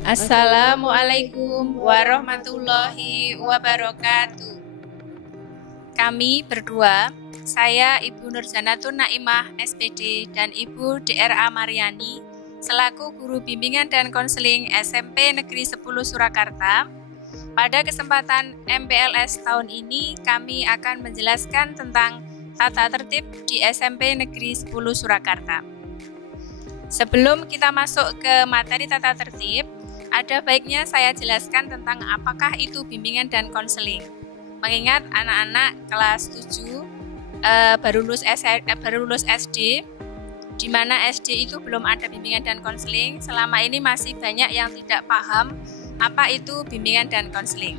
Assalamualaikum warahmatullahi wabarakatuh. Kami berdua, saya Ibu Nurjanatun Naimah SPD dan Ibu DRA Mariani, selaku Guru Bimbingan dan Konseling SMP Negeri 10 Surakarta. Pada kesempatan MPLS tahun ini, kami akan menjelaskan tentang tata tertib di SMP Negeri 10 Surakarta. Sebelum kita masuk ke materi tata tertib, ada baiknya saya jelaskan tentang apakah itu bimbingan dan konseling. Mengingat anak-anak kelas 7 baru lulus SD, di mana SD itu belum ada bimbingan dan konseling. Selama ini masih banyak yang tidak paham apa itu bimbingan dan konseling.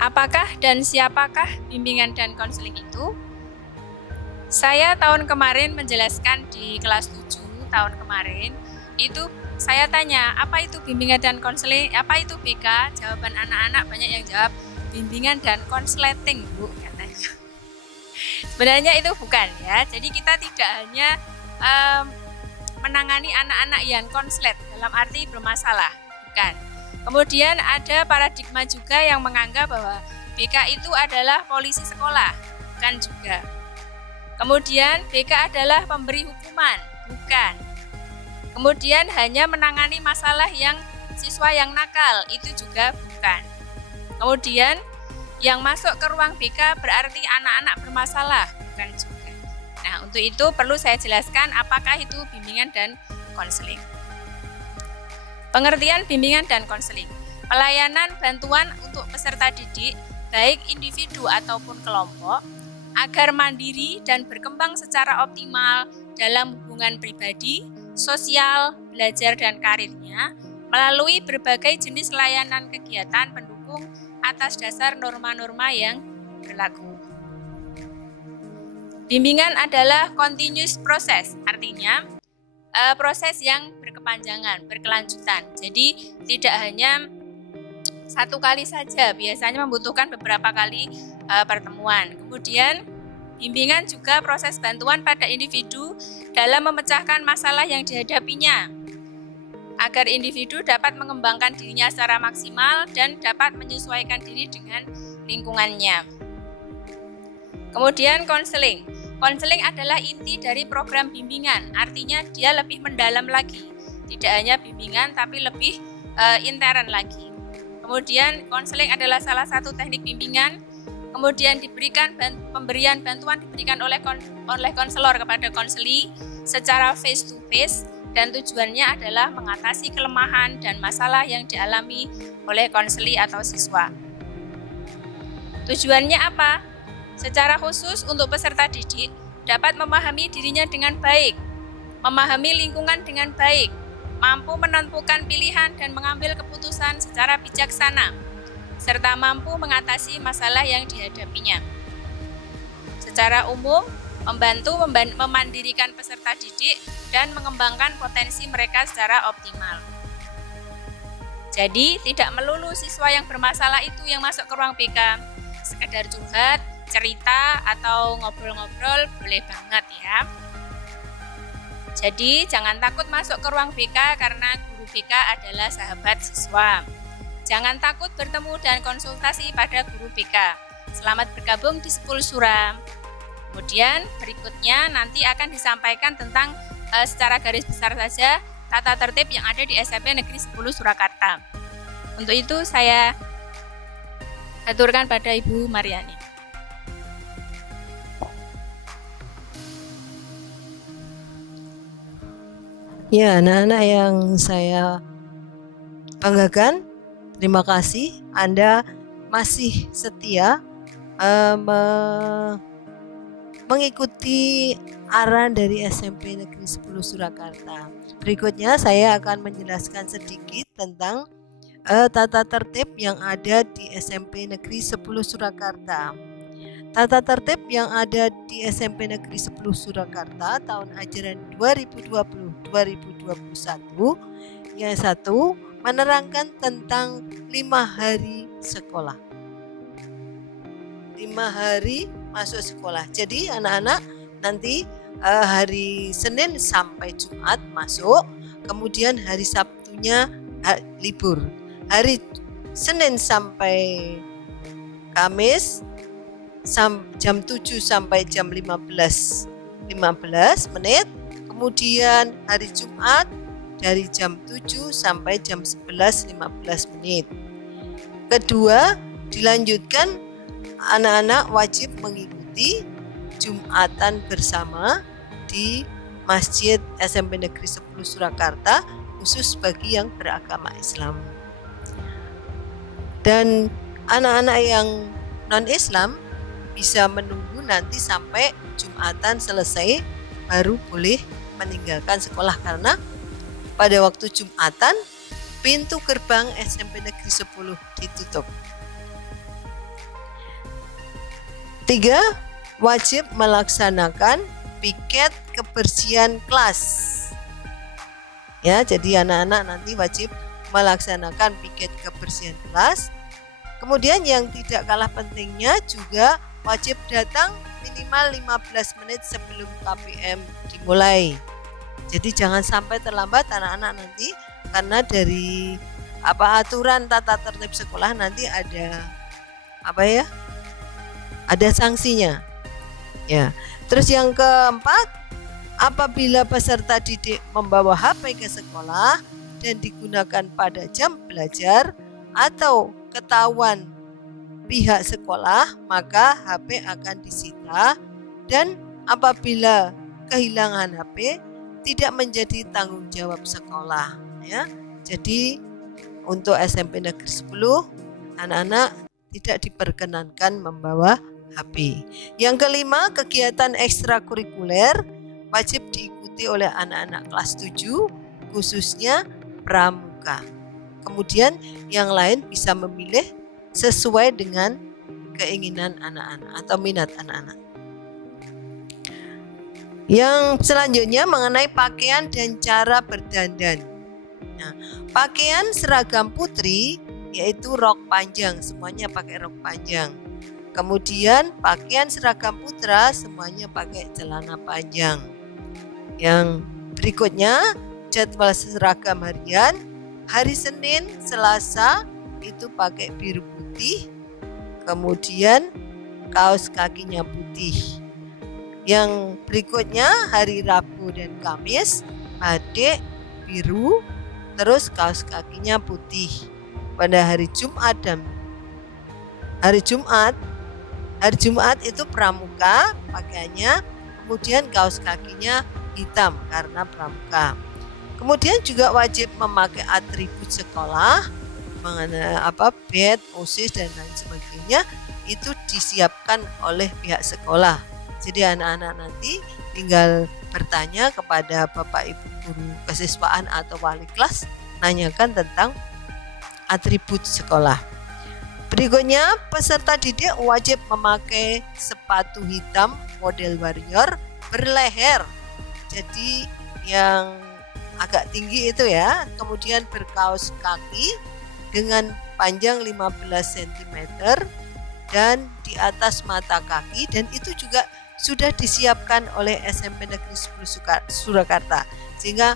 Apakah dan siapakah bimbingan dan konseling itu? Saya tahun kemarin menjelaskan di kelas 7 tahun kemarin. Itu saya tanya, apa itu bimbingan dan konseling, apa itu BK? Jawaban anak-anak banyak yang jawab bimbingan dan konsleting, Bu, katanya. Sebenarnya itu bukan ya. Jadi kita tidak hanya menangani anak-anak yang konslet dalam arti bermasalah, bukan. Kemudian ada paradigma juga yang menganggap bahwa BK itu adalah polisi sekolah, bukan juga. Kemudian BK adalah pemberi hukuman, bukan. Kemudian hanya menangani masalah yang siswa yang nakal, itu juga bukan. Kemudian yang masuk ke ruang BK berarti anak-anak bermasalah, bukan juga. Nah, untuk itu perlu saya jelaskan apakah itu bimbingan dan konseling. Pengertian bimbingan dan konseling. Pelayanan bantuan untuk peserta didik, baik individu ataupun kelompok, agar mandiri dan berkembang secara optimal dalam hubungan pribadi, sosial, belajar dan karirnya melalui berbagai jenis layanan kegiatan pendukung atas dasar norma-norma yang berlaku. Bimbingan adalah continuous proses, artinya proses yang berkepanjangan, berkelanjutan. Jadi tidak hanya satu kali saja, biasanya membutuhkan beberapa kali pertemuan. Kemudian bimbingan juga proses bantuan pada individu dalam memecahkan masalah yang dihadapinya, agar individu dapat mengembangkan dirinya secara maksimal dan dapat menyesuaikan diri dengan lingkungannya. Kemudian konseling. Konseling adalah inti dari program bimbingan, artinya dia lebih mendalam lagi. Tidak hanya bimbingan tapi lebih intern lagi. Kemudian konseling adalah salah satu teknik bimbingan. Kemudian pemberian bantuan diberikan oleh konselor kepada konseli secara face to face, dan tujuannya adalah mengatasi kelemahan dan masalah yang dialami oleh konseli atau siswa. Tujuannya apa? Secara khusus untuk peserta didik dapat memahami dirinya dengan baik, memahami lingkungan dengan baik, mampu menentukan pilihan dan mengambil keputusan secara bijaksana, serta mampu mengatasi masalah yang dihadapinya. Secara umum, membantu memandirikan peserta didik dan mengembangkan potensi mereka secara optimal. Jadi, tidak melulu siswa yang bermasalah itu yang masuk ke ruang BK. Sekedar curhat, cerita, atau ngobrol-ngobrol boleh banget ya. Jadi, jangan takut masuk ke ruang BK karena guru BK adalah sahabat siswa. Jangan takut bertemu dan konsultasi pada guru BK. Selamat bergabung di 10 Sura. Kemudian berikutnya nanti akan disampaikan tentang secara garis besar saja tata tertib yang ada di SMP Negeri 10 Surakarta. Untuk itu saya aturkan pada Ibu Mariani. Ya, anak-anak yang saya banggakan, terima kasih Anda masih setia mengikuti arahan dari SMP Negeri 10 Surakarta. Berikutnya saya akan menjelaskan sedikit tentang tata tertib yang ada di SMP Negeri 10 Surakarta. Tata tertib yang ada di SMP Negeri 10 Surakarta tahun ajaran 2020-2021 yang satu menerangkan tentang 5 hari sekolah. 5 hari masuk sekolah. Jadi anak-anak nanti hari Senin sampai Jumat masuk, kemudian hari Sabtunya libur. Hari Senin sampai Kamis jam 7 sampai jam 15 menit. Kemudian hari Jumat dari jam 7 sampai jam 11.15 menit. Kedua, dilanjutkan anak-anak wajib mengikuti Jumatan bersama di Masjid SMP Negeri 10 Surakarta, khusus bagi yang beragama Islam. Dan anak-anak yang non-Islam bisa menunggu nanti sampai Jumatan selesai baru boleh meninggalkan sekolah, karena pada waktu Jumatan pintu gerbang SMP Negeri 10 ditutup. 3. Wajib melaksanakan piket kebersihan kelas. Ya, jadi anak-anak nanti wajib melaksanakan piket kebersihan kelas. Kemudian yang tidak kalah pentingnya juga wajib datang minimal 15 menit sebelum KPM dimulai. Jadi jangan sampai terlambat anak-anak nanti, karena dari aturan tata tertib sekolah nanti ada ada sanksinya. Ya. Terus yang keempat, apabila peserta didik membawa HP ke sekolah dan digunakan pada jam belajar atau ketahuan pihak sekolah, maka HP akan disita, dan apabila kehilangan HP tidak menjadi tanggung jawab sekolah, ya. Jadi untuk SMP Negeri 10 anak-anak tidak diperkenankan membawa HP. Yang kelima, kegiatan ekstrakurikuler wajib diikuti oleh anak-anak kelas 7, khususnya pramuka. Kemudian yang lain bisa memilih sesuai dengan keinginan anak-anak atau minat anak-anak. Yang selanjutnya mengenai pakaian dan cara berdandan. Nah, pakaian seragam putri yaitu rok panjang, semuanya pakai rok panjang. Kemudian pakaian seragam putra semuanya pakai celana panjang. Yang berikutnya jadwal seragam harian. Hari Senin, Selasa itu pakai biru putih. Kemudian kaos kakinya putih. Yang berikutnya hari Rabu dan Kamis batik biru, terus kaos kakinya putih. Pada hari Jumat Hari Jumat itu pramuka pakaiannya, kemudian kaos kakinya hitam karena pramuka. Kemudian juga wajib memakai atribut sekolah, mengenai badge, OSIS dan lain sebagainya, itu disiapkan oleh pihak sekolah. Jadi anak-anak nanti tinggal bertanya kepada Bapak Ibu guru kesiswaan atau wali kelas, nanyakan tentang atribut sekolah. Berikutnya, peserta didik wajib memakai sepatu hitam model warrior berleher. Jadi yang agak tinggi itu ya. Kemudian berkaos kaki dengan panjang 15 cm dan di atas mata kaki, dan itu juga sudah disiapkan oleh SMP Negeri 10 Surakarta. Sehingga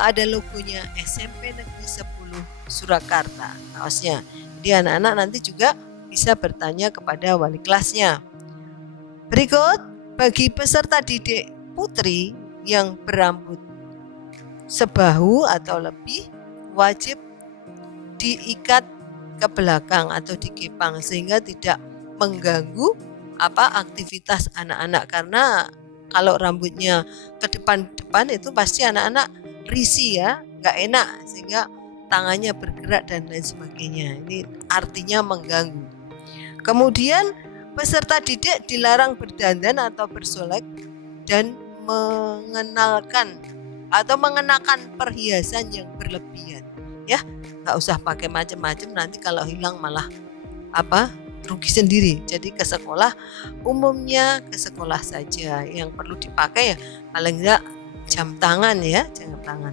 ada logonya SMP Negeri 10 Surakarta kaosnya. Jadi anak-anak nanti juga bisa bertanya kepada wali kelasnya. Berikut, bagi peserta didik putri yang berambut sebahu atau lebih wajib diikat ke belakang atau dikepang sehingga tidak mengganggu aktivitas anak-anak, karena kalau rambutnya ke depan-depan itu pasti anak-anak risih ya, nggak enak, sehingga tangannya bergerak dan lain sebagainya. Ini artinya mengganggu. Kemudian peserta didik dilarang berdandan atau bersolek dan mengenakan perhiasan yang berlebihan. Ya, nggak usah pakai macam-macam, nanti kalau hilang malah rugi sendiri. Jadi ke sekolah umumnya ke sekolah saja. Yang perlu dipakai ya paling enggak jam tangan ya, jam tangan.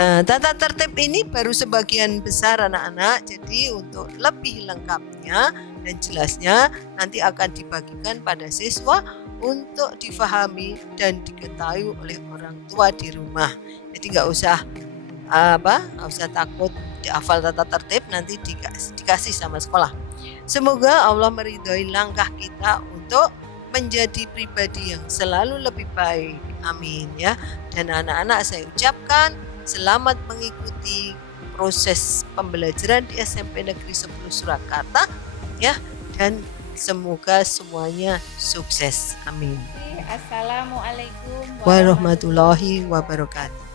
Tata tertib ini baru sebagian besar anak-anak, jadi untuk lebih lengkapnya dan jelasnya nanti akan dibagikan pada siswa untuk difahami dan diketahui oleh orang tua di rumah. Jadi nggak usah takut hafal tata tertib nanti dikasih sama sekolah. Semoga Allah meridhoi langkah kita untuk menjadi pribadi yang selalu lebih baik. Amin ya. Dan anak-anak saya ucapkan selamat mengikuti proses pembelajaran di SMP Negeri 10 Surakarta ya, dan semoga semuanya sukses. Amin. Assalamualaikum warahmatullahi wabarakatuh.